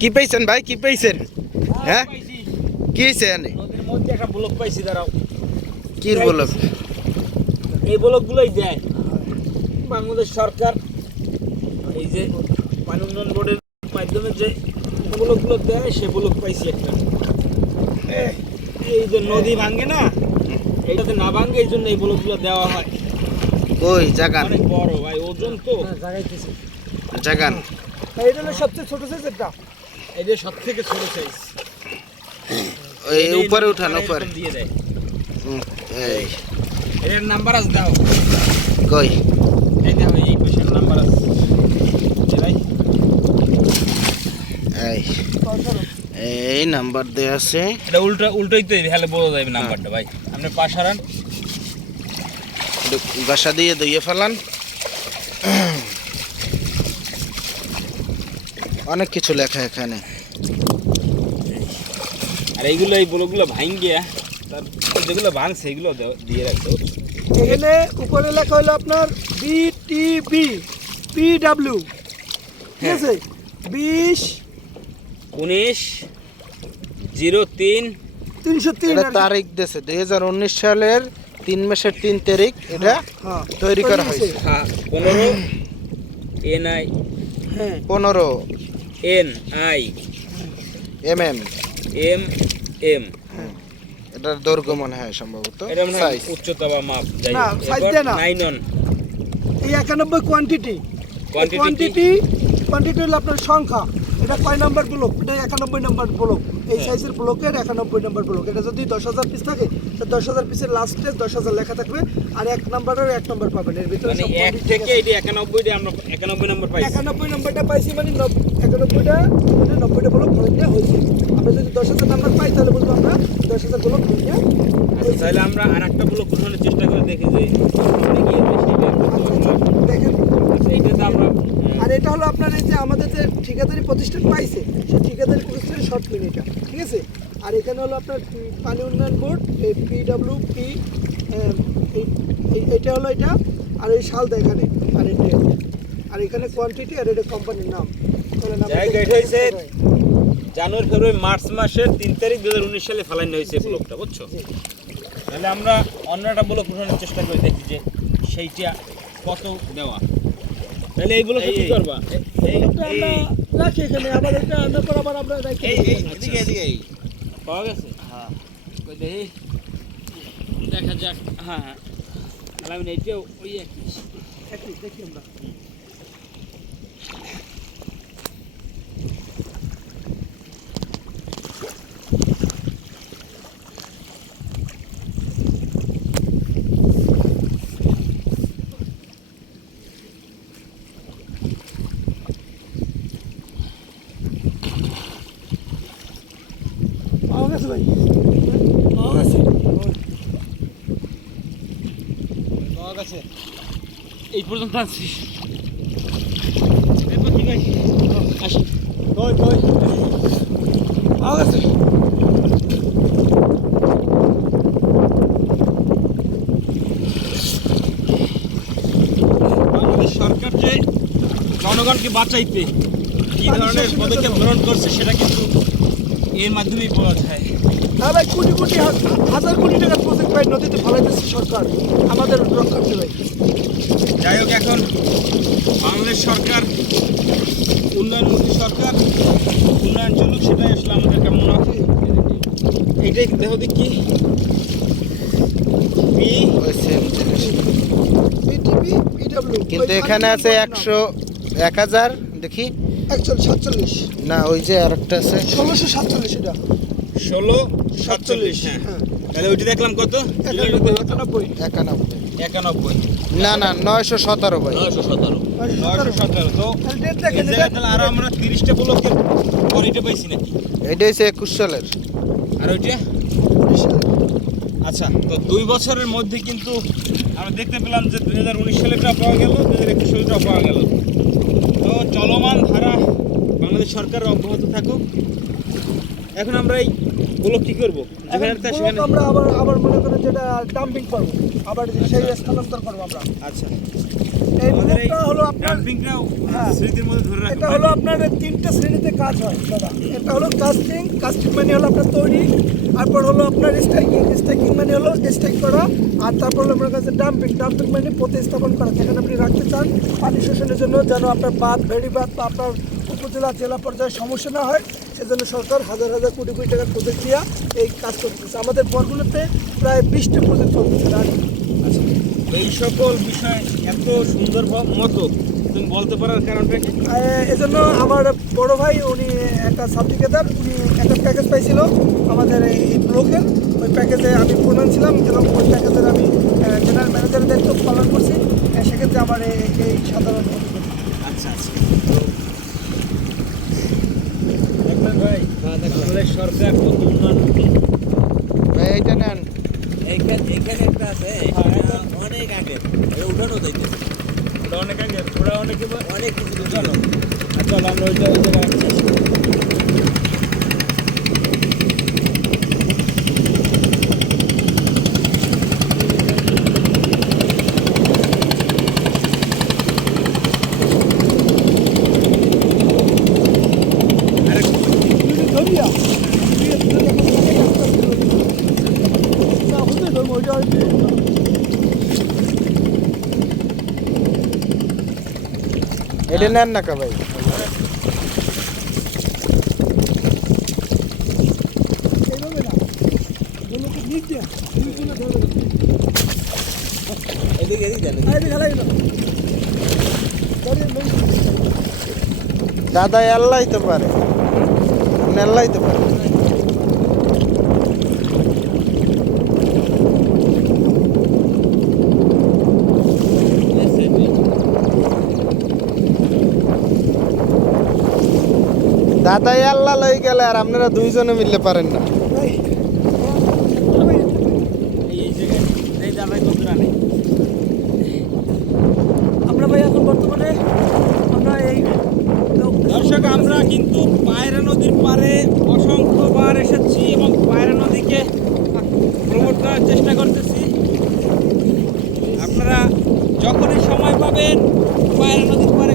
কি পাইছেন ভাই কি পাইছেন? হ্যাঁ? কি হয়েছে মধ্যে একটা ব্লক? পাইছি দাঁড়াও কি বলো এই ব্লকগুলোই দেয়। বাংলাদেশ সরকার এই যে পানি উন্নয়ন বোর্ডের মাধ্যমে যে ব্লকগুলো দেয় সে ব্লক পাইছি একটা। এই যে নদী ভাঙে না এটাতে না ভাঙে এই জন্য এই ব্লকগুলো দেওয়া হয়। কই জাগান? অনেক বড় ভাই ওজন তো। জাগান। এটা হলো সবচেয়ে ছোট সাইজ এটা এই যে সব থেকে ছোট সাইজ ওই উপরে উঠান উপরে। দিয়ে দেয়। এই। এর নাম্বার আছে দাও। কই? এই দেখো এই কোশ্চেন নাম্বার আছে। এই ভাই এই। এই নাম্বার দেয়া আছে। এটা উল্টো উল্টোই তো হেলে বোঝা যাবে নাম্বারটা ভাই। আপনি পাশ হারান একটু গাসা দিয়ে ধুয়ে ফেলান। অনেক কিছু লেখা এখানে। আর এইগুলো এই ব্লকগুলো ভাঙ গিয়া তার যেগুলো ভাঙছে এগুলো দিয়ে রাখতে হবে। এখানে উপরে লেখা হলো আপনার বিটিবি পিডাব্লিউ ঠিক আছে? বিশ উনিশ জিরো তিন। তিনশো তিন তারিখ দিয়েছে দুই হাজার উনিশ সালের তিন মাসের তিন তারিখ এটা হ্যাঁ তৈরি করা হয়েছে। হ্যাঁ পনেরো এন আই হ্যাঁ। পনেরো। N I M M M M এটার দৈর্ঘ্য মনে হয় সম্ভবত। এটা মনে হয় সাইজ উচ্চতা বা মাপ যাই না। নাইন অন এই একানব্বই কোয়ান্টিটি Quantity কোয়ান্টিটি কোয়ান্টিটি হলো আপনার সংখ্যা। এটা কয় নাম্বার ব্লক এটা একানব্বই নাম্বার ব্লক এই হ্যাঁ। সাইজের ব্লকের একানব্বই নাম্বার ব্লক এটা যদি দশ হাজার পিস থাকে তো দশ হাজার পিসের লাস্টে দশ হাজার লেখা থাকবে আর এক নাম্বারের এক নাম্বার পাবেন। এর ভিতরে মানে এক থেকে এটি একানব্বইটা আমরা একানব্বই নম্বর পাইছি। একানব্বই নাম্বারটা পাইছি মানে নব- একানব্বইটা মানে নব্বইটা ব্লক ধরে হয়েছে। আমরা যদি দশ হাজার নাম্বার পাই তাহলে বলব আমরা দশ হাজার ব্লক ধরে আচ্ছা তাহলে আমরা আর একটা ব্লক চেষ্টা করে দেখি যে গিয়ে বেশি দেখেন আচ্ছা এইটা তো আমরা আর এটা হলো আপনার এই যে আমাদের যে ঠিকাদারি প্রতিষ্ঠান পাইছে সেই ঠিকাদারি প্রতিষ্ঠানের শর্ট এটা ঠিক আছে? আর এখানে হলো আপনার পানি উন্নয়ন বোর্ড এই পিডাব্লিউ পি এটা হলো এটা আর এই সালদা এখানে আর এটা। আর এখানে কোয়ান্টিটি আর এটা কোম্পানির নাম। জানুয়ারি ফেব্রুয়ারি মার্চ মাসের তিন তারিখ দু হাজার উনিশ সালে ফেলানো হয়েছে ব্লকটা বুঝছ? তাহলে আমরা অন্য একটা ব্লক উঠানোর চেষ্টা করে দেখি যে সেইটা কত দেওয়া। তাহলে এইগুলো কি করবা? এইটা আমরা রাখি এখানে আবার এটা আমরা পর আবার আমরা রাখি। এদিকে এদিকে পাওয়া গেছে? হ্যাঁ। কই দেই দেখা যাক। হ্যাঁ হ্যাঁ। তাহলে আমি এইটাও ওই একই। একই, দেখি আমরা। ভাই। এই পর্যন্ত আছি আছে। আসি। গেছে সরকার যে জনগণকে বাঁচাইতে কি ধরনের পদক্ষেপ গ্রহণ করছে সেটা কিন্তু এর মাধ্যমেই পাওয়া যায়। হ্যাঁ ভাই কোটি কোটি হাজার কোটি টাকার প্রজেক্ট ভাই নদীতে ফেলাইতেছে সরকার আমাদের রক্ষার্থে ভাই। যাই হোক এখন বাংলাদেশ সরকার উন্নয়নমুখী সরকার উন্নয়ন চলুক সেটাই আসলে আমাদের কেমন আছে এইটাই দেখো। দেখি। কিন্তু এখানে আছে একশো এক হাজার দেখি। একচল্লিশ সাতচল্লিশ। না ওই যে আরেকটা আছে। ষোলোশো সাতচল্লিশ এটা। ষোলো সাতচল্লিশ হ্যাঁ। হ্যাঁ। তাহলে ওইটা দেখলাম কত? একানব্বই একানব্বই। একানব্বই। না না নয়শো সতেরো ভাই। নয়শো সতেরো। নয়শো সতেরো। তো আরও আমরা তিরিশটা ব্লকের পর এটা পাইছি নাকি? এটা হচ্ছে একুশ সালের। আর ওইটা? আচ্ছা তো দুই বছরের মধ্যে কিন্তু আমরা দেখতে পেলাম যে দুই হাজার উনিশ সালেরটা পাওয়া গেল দুই হাজার একুশ সালেরটা পাওয়া গেল। তো চলমান ধারা বাংলাদেশ সরকার অব্যাহত থাকুক। এখন আমরা এই ব্লক কি করব? সেখানে আমরা আবার আবার মনে করেন যেটা ডাম্পিং করব। আবার সেই স্থানান্তর করব আমরা। আচ্ছা। এই ব্লকটা হলো আপনার হ্যাঁ। স্মৃতির মধ্যে ধরে এটা হলো আপনার তিনটে শ্রেণীতে কাজ হয় দাদা। এটা হলো কাস্টিং কাস্টিং মানে হলো আপনার তৈরি তারপর হলো আপনার স্ট্রাইকিং স্ট্রাইকিং মানে হলো স্ট্রাইক করা আর তারপর হলো আপনার কাছে ডাম্পিং ডাম্পিং মানে প্রতিস্থাপন করা যেখানে আপনি রাখতে চান পানি শোষণের জন্য যেন আপনার বাঁধ ভেড়ি বাঁধ বা আপনার উপজেলা জেলা পর্যায়ে সমস্যা না হয় সেজন্য সরকার হাজার হাজার কোটি কোটি টাকার প্রজেক্ট দিয়ে এই কাজ করতেছে। আমাদের পরগুলোতে প্রায় বিশটি প্রজেক্ট চলতেছে এই সকল বিষয় এত সুন্দর মতো তুমি বলতে পারার কারণটা কি? এজন্য আমার বড় ভাই, উনি একটা সার্টিফিকেটার উনি একটা প্যাকেজ পাইছিল আমাদের এই ব্লকের ওই প্যাকেজে আমি প্রধান ছিলাম এবং ওই প্যাকেজের আমি জেনারেল ম্যানেজারের দায়িত্ব পালন করছি আহ, সেক্ষেত্রে আমার এই এই সাধারণ আচ্ছা আচ্ছা দেখলেন ভাই বাংলাদেশ সরকার কত উন্নয়ন ভাই এইটা নেন এইখানে এখানে একটা আছে অনেক আগে উঠানো যাইতেছে ওটা অনেক আগে ওরা অনেক অনেক কিছু চলো। চলো আমরা ওইটা ওই জায়গায় আছি। আরে ধরিয়া না হতে ধরবো ওইটা হয়তো এটা নেন না কা ভাই? এদিকে দাদা আল্লাহ তো পারে। আল্লাহ তো পারে। আমরা দর্শক, আমরা কিন্তু পায়রা নদীর পারে অসংখ্যবার এসেছি এবং পায়রা নদীকে প্রমোট করার চেষ্টা করতেছি। আপনারা যখনই সময় পাবেন পায়রা নদীতে